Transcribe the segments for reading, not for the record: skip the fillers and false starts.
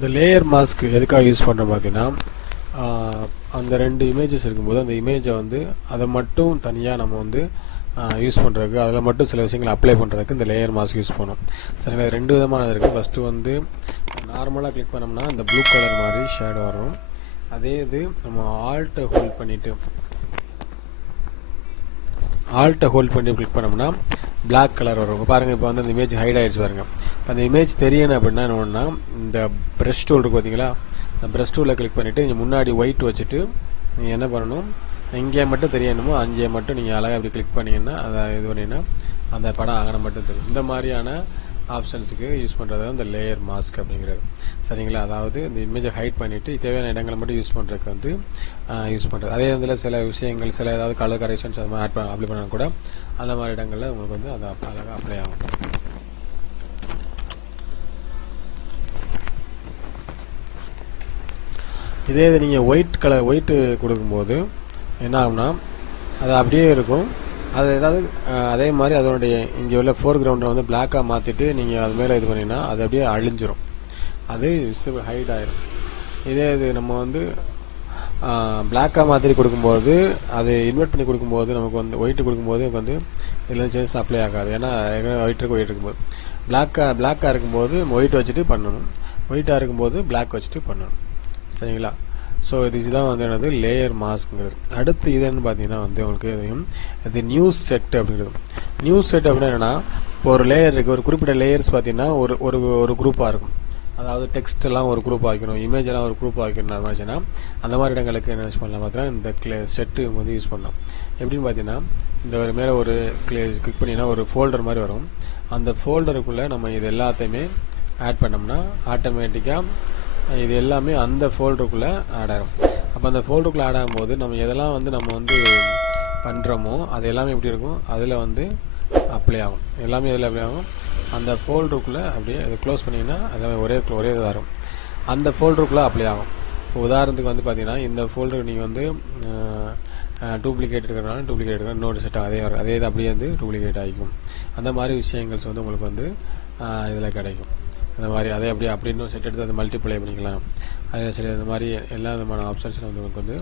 இந்த layer mask எதுக்காக use பண்ணுறோம் பார்த்தீங்கன்னா, அந்த 2 இமேஜஸ் இருக்கும்போது அந்த இமேஜை வந்து அதை மட்டும் தனியாக நம்ம வந்து யூஸ் பண்ணுறதுக்கு, அதில் மட்டும் சில விஷயங்களை அப்ளை பண்ணுறதுக்கு இந்த லேயர் மாஸ்க் யூஸ் பண்ணும். சரிங்களா? 2 விதமானது இருக்குது. ஃபஸ்ட்டு வந்து நார்மலாக கிளிக் பண்ணோம்னா இந்த ப்ளூ கலர் மாதிரி ஷேடோ வரும். அதே இது நம்ம ஆல்ட்டை ஹோல்ட் பண்ணி கிளிக் பண்ணோம்னா பிளாக் கலர் வரும். பாருங்கள், இப்போ வந்து அந்த இமேஜ் ஹைட் ஆகிடுச்சு பாருங்கள். அந்த இமேஜ் தெரியணும் அப்படின்னா என்ன ஒன்றா, இந்த ப்ரஷ் டூல் இருக்குது பார்த்தீங்களா, அந்த ப்ரஷ் டூலில் கிளிக் பண்ணிவிட்டு இங்கே முன்னாடி ஒயிட் வச்சுட்டு நீங்கள் என்ன பண்ணணும், இங்கே மட்டும் தெரியணுமோ அங்கே மட்டும் நீங்கள் அழகாக இப்படி கிளிக் பண்ணிங்கன்னா அதை இது பண்ணிங்கன்னா அந்த படம் அங்கே மட்டும் தெரியும். இந்த மாதிரியான ஆப்ஷன்ஸுக்கு யூஸ் பண்ணுறது தான் இந்த லேயர் மாஸ்க் அப்படிங்கிறது. சரிங்களா? அதாவது இந்த இமேஜை ஹைட் பண்ணிவிட்டு தேவையான இடங்களை மட்டும் யூஸ் பண்ணுறதுக்கு வந்து யூஸ் பண்ணுறது. அதே இதில் சில விஷயங்கள், சில ஏதாவது கலர் கரெக்ஷன்ஸ் அது மாதிரி அப்ளை பண்ணால் கூட அந்த மாதிரி இடங்களில் உங்களுக்கு வந்து அது அழகாக அப்ளை ஆகும். இதே இது நீங்கள் ஒயிட்டு கொடுக்கும்போது என்ன ஆகும்னா அது அப்படியே இருக்கும். அது ஏதாவது அதே மாதிரி அதனுடைய இங்கே உள்ள ஃபோர் கிரவுண்டை வந்து பிளாக்காக மாற்றிட்டு நீங்கள் அது மேலே இது பண்ணிங்கன்னா அது அப்படியே அழிஞ்சிரும், அது விசிபிள் ஹைட் ஆகிடும். இதே இது நம்ம வந்து பிளாக்காக மாற்றி கொடுக்கும்போது, அது இன்வெர்ட் பண்ணி கொடுக்கும்போது நமக்கு வந்து ஒயிட்டு கொடுக்கும்போது நமக்கு வந்து இதில் சேஞ்சஸ் அப்ளை ஆகாது. ஏன்னா ஒயிட் இருக்கும்போது பிளாக்காக இருக்கும்போது ஒயிட் வச்சுட்டு பண்ணணும், ஒயிட்டாக இருக்கும்போது பிளாக் வச்சுட்டு பண்ணணும். சரிங்களா? ஸோ இதுதான் வந்து என்னது லேயர் மாஸ்க்ங்கிறது. அடுத்து இது என்ன பார்த்தீங்கன்னா வந்து உங்களுக்கு இது நியூஸ் செட் அப்படிங்கிறது. நியூஸ் செட் அப்படின்னா என்னென்னா, இப்போ ஒரு லேயர் இருக்குது, ஒரு குறிப்பிட்ட லேயர்ஸ் பார்த்தீங்கன்னா ஒரு குரூப்பாக இருக்கும். அதாவது டெக்ஸ்ட் எல்லாம் ஒரு குரூப்பாக வைக்கணும், இமேஜ் எல்லாம் ஒரு குரூப்பாக வைக்கணும் மாதிரிச்சுன்னா அந்த மாதிரி இடங்களுக்கு என்ன யூஸ் பண்ணலாம் பார்த்தீங்கன்னா இந்த செட்டு வந்து யூஸ் பண்ணலாம். எப்படின்னு பார்த்தீங்கன்னா, இந்த ஒரு மேலே ஒரு கிளிக் பண்ணிங்கன்னா ஒரு ஃபோல்டர் மாதிரி வரும். அந்த ஃபோல்டருக்குள்ளே நம்ம இது எல்லாத்தையுமே ஆட் பண்ணோம்னா ஆட்டோமேட்டிக்காக இது எல்லாமே அந்த ஃபோல்டருக்குள்ளே ஆட் ஆகும். அப்போ அந்த ஃபோல்டருக்குள்ளே ஆட் ஆகும்போது நம்ம எதெல்லாம் வந்து நம்ம வந்து பண்ணுறோமோ அது எல்லாமே எப்படி இருக்கும், அதில் வந்து அப்ளை ஆகும். எல்லாமே இதில் அப்ளை ஆகும். அந்த ஃபோல்டருக்குள்ளே அப்படியே அதை க்ளோஸ் பண்ணிங்கன்னா எல்லாமே ஒரே இதாக வரும். அந்த ஃபோல்டருக்குள்ளே அப்ளை ஆகும். இப்போ உதாரணத்துக்கு வந்து பார்த்தீங்கன்னா, இந்த ஃபோல்டருக்கு நீங்கள் வந்து டூப்ளிகேட் இருக்கிறனால டூப்ளிகேட் இருக்கிற இன்னொரு செட் அதே இது அப்படியே வந்து டூப்ளிகேட் ஆகிக்கும். அந்த மாதிரி விஷயங்கள்ஸ் வந்து உங்களுக்கு வந்து இதில் கிடைக்கும். அந்த மாதிரி அதே அப்படி இன்னும் செட் எடுத்து அதை மல்டிப்ளை பண்ணிக்கலாம். அதே சரி, அந்த மாதிரி எல்லா விதமான ஆப்ஷன்ஸும் வந்து உங்களுக்கு வந்து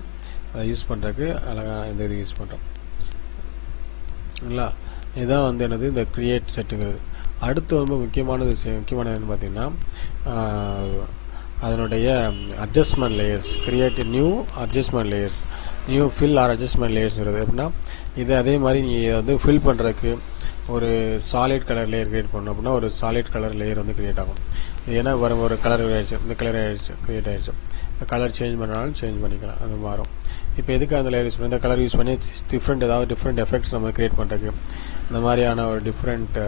அதை யூஸ் பண்ணுறதுக்கு அழகாக இந்த இது யூஸ் பண்ணுறோம். இல்லைங்களா? இதுதான் வந்து என்னது இந்த க்ரியேட் செட்டுங்கிறது. அடுத்து ரொம்ப முக்கியமானது என்னென்னு பார்த்தீங்கன்னா, அதனுடைய adjustment layers, create new adjustment layers, new fill or adjustment லேயர்ஸ்ங்கிறது எப்படின்னா, இது அதே மாதிரி நீங்கள் வந்து ஃபில் பண்ணுறதுக்கு ஒரு சாலிட் கலர் லேயர் கிரியேட் பண்ணோம் அப்படின்னா ஒரு சாலிட் கலர் லேயர் வந்து கிரியேட் ஆகும். ஏன்னா ஒரு கலர் ஆகிடுச்சு, இந்த கலர் ஆகிடுச்சு, கிரியேட் ஆகிடுச்சு. இந்த கலர் சேஞ்ச் பண்ணாலும் சேஞ்ச் பண்ணிக்கலாம், அது மாறும். இப்போ எதுக்கு அந்த லேயர் யூஸ் பண்ணி இந்த கலர் யூஸ் பண்ணி டிஃப்ரெண்ட் எஃபெக்ட்ஸ் நம்ம கிரியேட் பண்ணுறதுக்கு, இந்த மாதிரியான ஒரு டிஃப்ரெண்ட்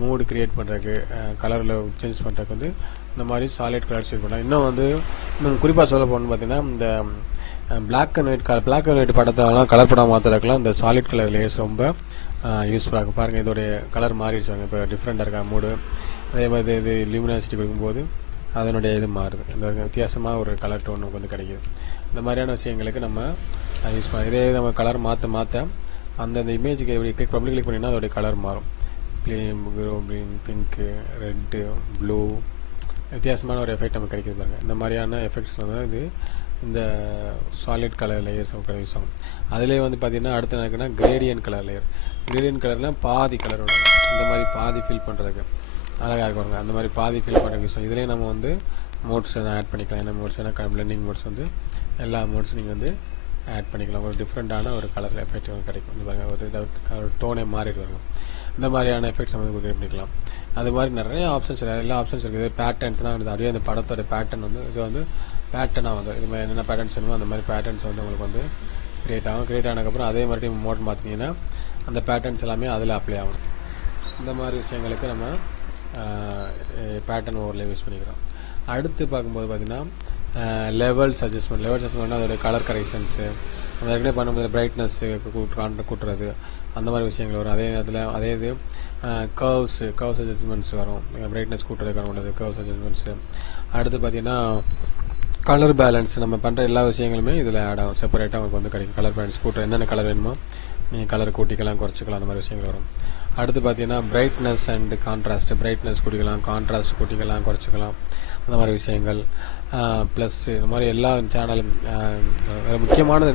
மூடு கிரியேட் பண்ணுறதுக்கு, கலரில் சேஞ்ச் பண்ணுறதுக்கு வந்து இந்த மாதிரி சாலிட் கலர்ஸ் யூஸ் பண்ணலாம். இன்னும் குறிப்பாக சொல்ல போகணும்னு பார்த்தீங்கன்னா, இந்த பிளாக் அண்ட் ஒயிட் படத்தெல்லாம் கலர் படம் மாற்றுறதுக்கெல்லாம் இந்த சாலிட் கலர் லேயர்ஸ் ரொம்ப யூஸ்ஃபுல்லாக இருக்கும். பாருங்கள், இதோடைய கலர் மாறிடுச்சாங்க, இப்போ டிஃப்ரெண்ட்டாக இருக்கா மூடு. அதே மாதிரி இது லியூமினாசிட்டி கொடுக்கும்போது அதனுடைய இது மாறுது, இந்த வித்தியாசமாக ஒரு கலர் டோன் நமக்கு வந்து கிடைக்கிது. இந்த மாதிரியான விஷயங்களுக்கு நம்ம யூஸ் பண்ணலாம். இதே நம்ம கலர் மாற்ற அந்தந்த இமேஜுக்கு எப்படி கிளிக் பண்ணிங்கன்னா அதோடைய கலர் மாறும். க்ரீன், பிங்க்கு, ரெட்டு, ப்ளூ, வித்தியாசமான ஒரு எஃபெக்ட் நமக்கு கிடைக்கிது பாருங்கள். இந்த மாதிரியான எஃபெக்ட்ஸ் வந்து இது இந்த சாலிட் கலர் லேயர்ஸ் யூஸ் ஆகும். அதிலே வந்து பார்த்திங்கன்னா அடுத்து என்னன்னா கிரேடியன்ட் கலர் லேயர். கிரேடியன்ட் கலர்னால் பாதி கலரோட இந்த மாதிரி பாதி ஃபில் பண்ணுறதுக்கு அழகாக இருக்குவாங்க. அந்த மாதிரி பாதி ஃபில் பண்ணுறதுக்கு யூஸ் ஆகும். இதிலே நம்ம வந்து மோட்ஸ் ஆட் பண்ணிக்கலாம். என்ன மோட்ஸ் வேணால் பிளெண்டிங் மோட்ஸ் வந்து எல்லா மோட்ஸும் நீங்கள் வந்து ஆட் பண்ணிக்கலாம். ஒரு டிஃப்ரெண்ட்டான ஒரு கலர் எஃபெக்ட் கிடைக்கும். இந்த பாருங்கள், ஒரு டோனே மாறிடுவாங்க. இந்த மாதிரியான எஃபெக்ட்ஸ் நம்ம கிரியேட் பண்ணிக்கலாம். அது மாதிரி நிறைய ஆப்ஷன்ஸ், எல்லா ஆப்ஷன்ஸ் இருக்குது. பேட்டர்ன்ஸ்னால் வந்து அப்படியே அந்த படத்தோட பேட்டர்ன் வந்து இது வந்து பேட்டர்னாக வந்து இது மாதிரி என்னென்ன பேட்டர்ன்ஸ் வேணுமோ அந்த மாதிரி பேட்டர்ன்ஸ் வந்து உங்களுக்கு வந்து கிரியேட் ஆகும். கிரியேட் ஆனதுக்கப்புறம் அதே மாதிரி மோட் மாற்றினீங்கன்னா அந்த பேட்டர்ன்ஸ் எல்லாமே அதில் அப்ளை ஆகும். இந்த மாதிரி விஷயங்களுக்கு நம்ம பேட்டர்ன் ஓவர்லே யூஸ் பண்ணிக்கிறோம். அடுத்து பார்க்கும்போது பார்த்திங்கன்னா லெவல்ஸ் அட்ஜஸ்ட்மெண்ட் அதோடைய கலர் கரெக்ஷன்ஸு, அந்த ஏற்கனவே பண்ணும்போது பிரைட்னஸ்ஸு கூட்டுறது, அந்த மாதிரி விஷயங்கள் வரும். அதே நேரத்தில் அதே இது கர்வ்ஸ் அட்ஜஸ்ட்மெண்ட்ஸ் வரும். பிரைட்னஸ் கூட்டுறதுக்கான உள்ளது கர்வ்ஸ் அட்ஜஸ்ட்மெண்ட்ஸு. அடுத்து பார்த்திங்கன்னா கலர் பேலன்ஸ், நம்ம பண்ணுற எல்லா விஷயங்களுமே இதில் ஆட் ஆகும். செப்பரேட்டாக உங்களுக்கு வந்து கிடைக்கும். கலர் பேலன்ஸ் கூட்டுற என்னென்ன கலர் வேணுமோ நீங்கள் கலர் கூட்டிக்கலாம் குறைச்சிக்கலாம் அந்த மாதிரி விஷயங்கள் வரும். அடுத்து பார்த்தீங்கன்னா பிரைட்னஸ் அண்ட் கான்ட்ராஸ்ட். பிரைட்னஸ் கூட்டிக்கலாம், கான்ட்ராஸ்ட் கூட்டிக்கலாம் குறைச்சிக்கலாம் அந்த மாதிரி விஷயங்கள். ப்ளஸ் இந்த மாதிரி எல்லா சேனலும் வேறு முக்கியமானது